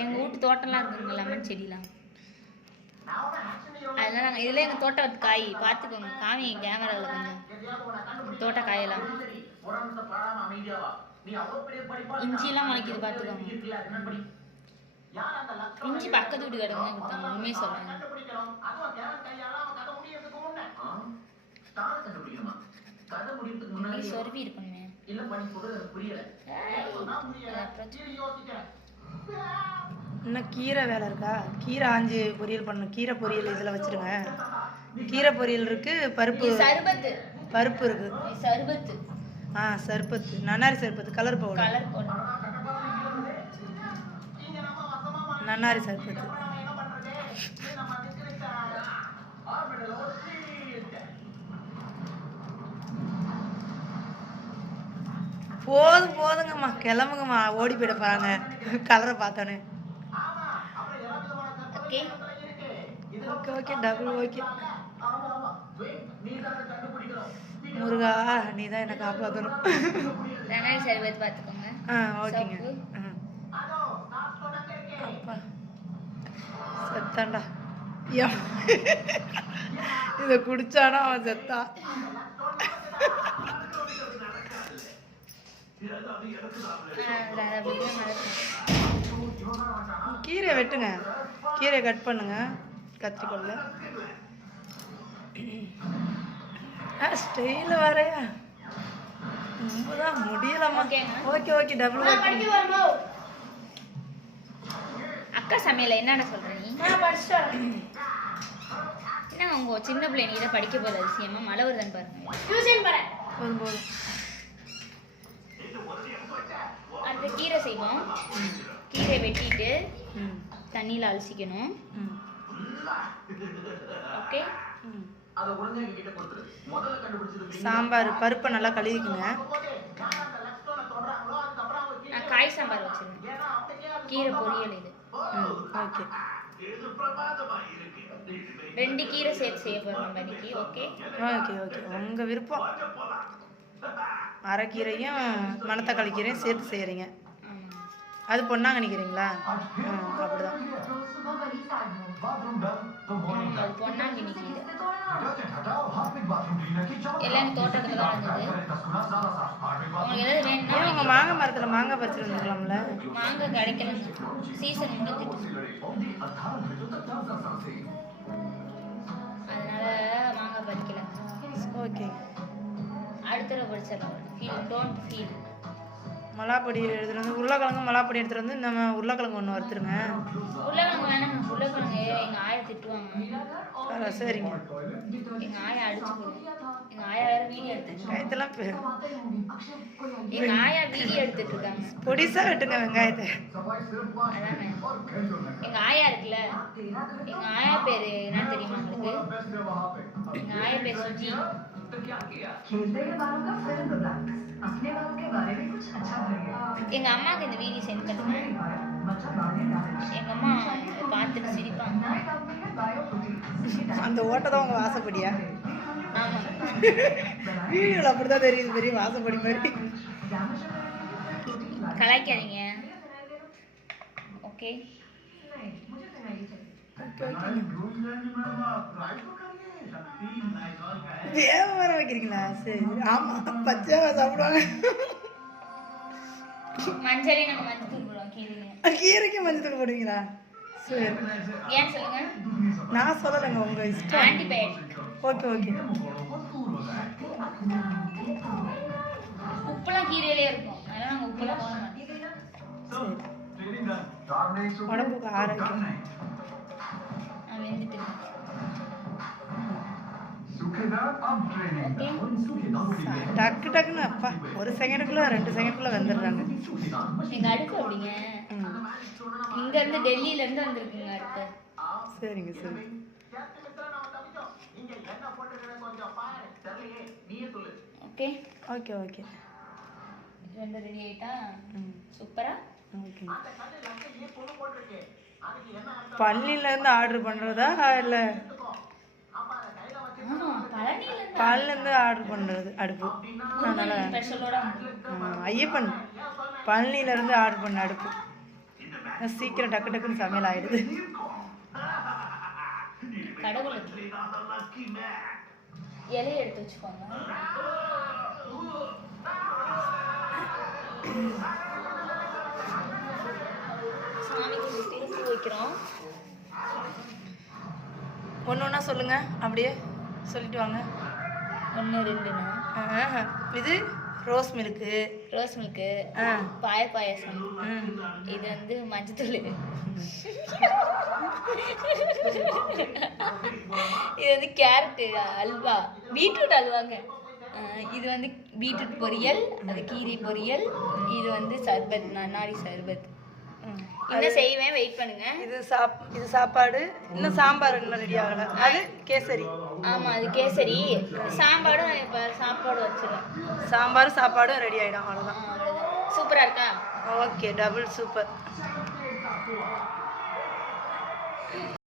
எங்கள் வீட்டு தோட்டம்லாம் இருக்குங்க, லெமன் செடிலாம். அதெல்லாம் நாங்கள் இதில் எங்கள் தோட்டம் காய் பார்த்துக்கோங்க, காமி கேமராவில் கொஞ்சம் தோட்ட காயெல்லாம். இஞ்சிலாம் முளைக்குது பார்த்துக்கோங்க. இஞ்சி பக்கத்து வீட்டு கிடங்க கொடுத்தாங்க, உண்மையை சொல்கிறாங்க. சொருவி இருக்குமே. இன்னும் கீரை வேலை இருக்கா? கீரை ஆஞ்சி பொரியல் பண்ணணும். கீரை பொரியல் இதில் வச்சுருங்க. கீரை பொரியல் இருக்குது, பருப்பு சர்பத்து பருப்பு இருக்குது. சர்பத்து சர்பத்து, நன்னாரி சர்பத்து, கலர் பவுடர், நன்னாரி சர்பத்து. போதுங்கம்மா, கிளம்புங்கம்மா, ஓடி போயிட போகிறாங்க கலரை பார்த்தோன்னே. Okay double okay. முருகா நீ தான் என்னை காப்பாற்றணும். பார்த்துக்கோங்க. ஓகேங்க. செத்தாண்டா, இதை குடிச்சானா அவன் செத்தா. கீரை வெட்டுங்க, கீரை கட் பண்ணுங்க கத்திரிக்கோல்ல. ஸ்டைல வரையா ரொம்பதான் முடியலம்மா. Okay double okay. அக்கா சமையல என்னென்ன சொல்ற நீ? என்ன உங்க சின்ன பிள்ளை நீ தான் படிக்க போகிற அதிசயமா? மழை வருதான்னு பாருங்க. போதும். அடுத்து கீரை செய்வோம். கீரை வெட்டிட்டு தண்ணியில் அலசிக்கணும். ஓகே. சாம்பார் பருப்பை நல்லா கழுவிக்குங்க. நான் காய் சாம்பார் வச்சிருக்கேன். கீரை பொரியல் இது. ஓகே. 2 கீரை சேர்த்து செய்ய போகிறோம் இன்னைக்கு. ஓகே. உங்கள் விருப்பம். அரைக்கீரையும் மணத்தக்காளி கீரையும் சேர்த்து செய்கிறீங்க. அது பொன்னாங்க நினைக்கிறீங்களா? அப்படிதான். எல்லாம் தோட்டத்தில் தான் இருந்தது. உங்களுக்கு ஏதாவது வேணும்னா உங்கள் மாங்காய் மரத்தில் மாங்காய் பறிச்சுட்டு வந்துக்கலாம்ல. மாங்காய் கிடைக்கல, சீசன் முடிஞ்சிட்டு, அதனால மாங்காய் பறிக்கல. ஓகே. அடுத்த படிச்சிடலாம். Don't feel. மலாப்பொடி எடுத்துகிட்டு வந்து, உருளைக்கிழங்கு மலாப்பொடி எடுத்துகிட்டு வந்து நம்ம உருளைக்கிழங்கு ஒன்று வறுத்துருங்க. உருளைக்கிழங்கு வேணாம், உருளைக்கிழங்கு எங்கள் ஆயா திட்டுவாங்க. சரிங்க. எங்கள் ஆயா அடிச்சு போகுது. எங்கள் ஆயா வேறு வீடியோ எடுத்துட்டு வெங்காயத்தெல்லாம் எங்கள் ஆயா வீடியோ எடுத்துட்டு இருக்காங்க. பொடிசா வெட்டுங்க வெங்காயத்தை. அதானே எங்கள் ஆயா இருக்குல்ல, எங்கள் ஆயா பேர் என்ன தெரியுமா உங்களுக்கு? எங்கள் ஆயா பேர் சுஜி. எங்க அம்மாவுக்கு இந்த வீடியோ சென்ட் பண்ணுவேன். எங்க அம்மா பார்த்துட்டு சிரிப்பாங்க. அந்த ஓட்டை தான் உங்க வாசப்படியா? ஆமா, வீடியோல அப்படிதான் தெரியுது, பெரிய வாசப்படி மாதிரி. கலாய்க்காதீங்க. ஓகே. வேற வைக்கிறீங்களா? சரி. ஆமா, பச்சையா சாப்பிடுவாங்க. மஞ்சளே நம்ம மஞ்சள் தூள் போடுவோம். கீரைக்கு மஞ்சள் தூள் போடுவீங்களா? சரி. ஏன் சொல்லுங்க? நான் சொல்லலைங்க, உங்க இஷ்டம். ஆன்டிபயோட்டிக். ஓகே. உப்புலாம் கீரையிலே இருக்கும், அதனால நாங்கள் உப்புலாம் போட மாட்டோம். உடம்புக்கு ஆரோக்கியம். வெந்துட்டு டக்குன்னு அப்பா 1 செகண்டுக்குள்ள 2 செகண்டுக்குள்ள வந்துடுறாங்க. எங்க அடுப்பு அப்படிங்க. இங்க இருந்து டெல்லியில இருந்து வந்திருக்குங்க அடுப்பு. சரிங்க. ஓகே. ரெண்டு ரெடி ஆயிட்டா? சூப்பரா. ஓகே. பள்ளியில இருந்து ஆர்டர் பண்றதா இல்ல பள்ளியில இருந்து ஆர்டர் பண்றது அடுப்பு? ஐயப்பன் பழனியில இருந்து ஆர்டர் பண்ண அடுப்பு. சீக்கிரம் டக்கு டக்குன்னு சமையல் ஆயிடுது. கடவுளுக்கு இலையை எடுத்து வச்சுக்கோங்க. சாமிக்கு திருப்பி வைக்கிறோம். ஒன்று ஒன்றா சொல்லுங்க, அப்படியே சொல்லிட்டு வாங்க. 1 2ண்ணா. இது rose milk. Rose milk. Payasam. இது வந்து மஞ்சத்தூள். இது வந்து கேரட்டு அல்வா, பீட்ரூட் அல்வாங்க. இது வந்து பீட்ரூட் பொரியல், அது கீரை பொரியல். இது வந்து சர்பத், நன்னாரி சர்பத். இன்னும் செய்வேன், வெயிட் பண்ணுங்க. இது சாப்பாடு. இன்னும் சாம்பார் இன்னும் ரெடி ஆகல. அது கேசரி. ஆமா, அது கேசரி. சாம்பாடும் இப்போ சாப்பாடு வச்சிடலாம். சாப்பாடும் ரெடி ஆகிடும். அவ்வளோதான். சூப்பராக இருக்கா? Okay, double super.